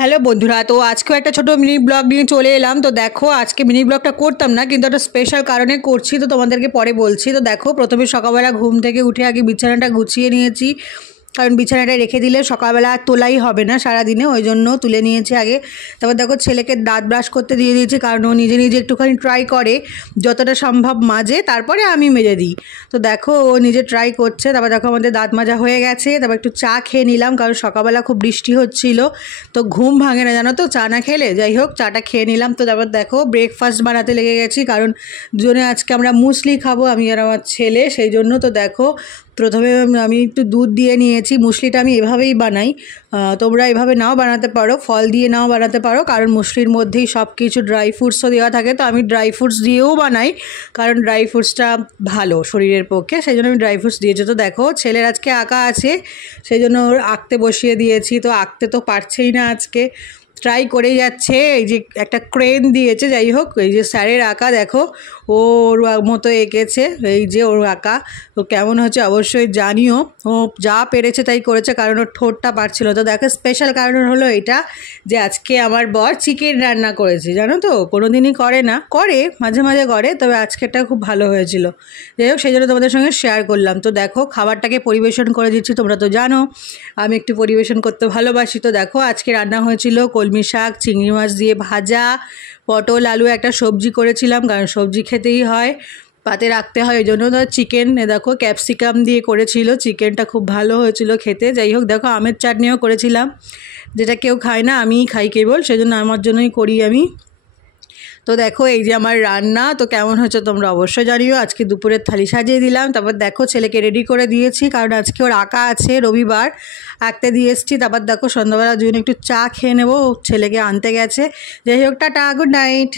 Hello বন্ধুরা, তো আজকেও একটা ছোটো মিনি ব্লগ নিয়ে চলে এলাম। তো দেখো, আজকে মিনি ব্লগটা করতাম না, কিন্তু একটা স্পেশাল কারণে করছি, তো তোমাদেরকে পরে বলছি। তো দেখো, প্রথমে সকালবেলা ঘুম থেকে উঠে আগে বিছানাটা গুছিয়ে নিয়েছি, কারণ বিছানাটা রেখে দিলে সকালবেলা আর তোলাই হবে না সারাদিনে, ওই জন্য তুলে নিয়েছি আগে। তারপর দেখো, ছেলেকে দাঁত ব্রাশ করতে দিয়ে দিয়েছি, কারণ ও নিজে নিজে একটুখানি ট্রাই করে, যতটা সম্ভব মাজে, তারপরে আমি মেজে দিই। তো দেখো, ও নিজে ট্রাই করছে। তারপর দেখো, আমাদের দাঁত মাজা হয়ে গেছে। তারপর একটু চা খেয়ে নিলাম, কারণ সকালবেলা খুব বৃষ্টি হচ্ছিল, তো ঘুম ভাঙে না জানো তো চা না খেলে। যাই হোক, চাটা খেয়ে নিলাম। তো তারপর দেখো, ব্রেকফাস্ট বানাতে লেগে গেছি, কারণ দুজনে আজকে আমরা মুসলি খাবো, আমি আর আমার ছেলে, সেই জন্য। তো দেখো, প্রথমে আমি একটু দুধ দিয়ে নিয়েছি। মুসলিটা আমি এভাবেই বানাই, তোমরা এভাবে নাও বানাতে পারো, ফল দিয়ে নাও বানাতে পারো, কারণ মুসলির মধ্যেই সব কিছু ড্রাই ফ্রুটসও দেওয়া থাকে। তো আমি ড্রাই ফ্রুটস দিয়েও বানাই, কারণ ড্রাই ফ্রুটসটা ভালো শরীরের পক্ষে, সেই জন্য আমি ড্রাই ফ্রুটস দিয়েছি। তো দেখো, ছেলের আজকে আঁকা আছে, সেই জন্য ওর আঁকতে বসিয়ে দিয়েছি। তো আঁকতে তো পারছেই না আজকে, ট্রাই করেই যাচ্ছে। এই যে একটা ক্রেন দিয়েছে, যাই হোক, এই যে স্যারের আঁকা দেখো, ওর মতো এঁকেছে, এই যে ওর আঁকা। তো কেমন হচ্ছে অবশ্যই জানিও। ও যা পেরেছে তাই করেছে, কারণ ওর ঠোঁটটা পারছিল। তো দেখো, স্পেশাল কারণ হলো এটা, যে আজকে আমার বর চিকেন রান্না করেছে, জানো তো, কোনো দিনই করে না, করে মাঝে মাঝে করে, তবে আজকেরটা খুব ভালো হয়েছিল। যাই হোক, সেই জন্য তোমাদের সঙ্গে শেয়ার করলাম। তো দেখো, খাবারটাকে পরিবেশন করে দিচ্ছি। তোমরা তো জানো আমি একটু পরিবেশন করতে ভালোবাসি। তো দেখো, আজকে রান্না হয়েছিল কলমি শাক, চিংড়ি মাছ দিয়ে ভাজা, পটল আলু একটা সবজি করেছিলাম, কারণ সবজি খেতেই হয়, পাতে রাখতে হয়, ওই জন্য। তো চিকেন দেখো, ক্যাপসিকাম দিয়ে করেছিল, চিকেনটা খুব ভালো হয়েছিল খেতে। যাই হোক, দেখো, আমের চাটনিও করেছিলাম, যেটা কেউ খায় না, আমিই খাই কেবল, সেই জন্য আমার জন্যই করি আমি। তো দেখো, এই যে আমার রান্না, তো কেমন হয়েছে তোমরা অবশ্যই জানিও। আজকে দুপুরের থালি সাজিয়ে দিলাম। তারপর দেখো, ছেলেকে রেডি করে দিয়েছি, কারণ আজকে ওর আঁকা আছে, রবিবার, আঁকতে দিয়ে এসেছি। তারপর দেখো, সন্ধ্যাবেলার জন্য একটু চা খেয়ে নেবো, ছেলেকে আনতে গেছে। যাই হোক, টাটা, গুড নাইট।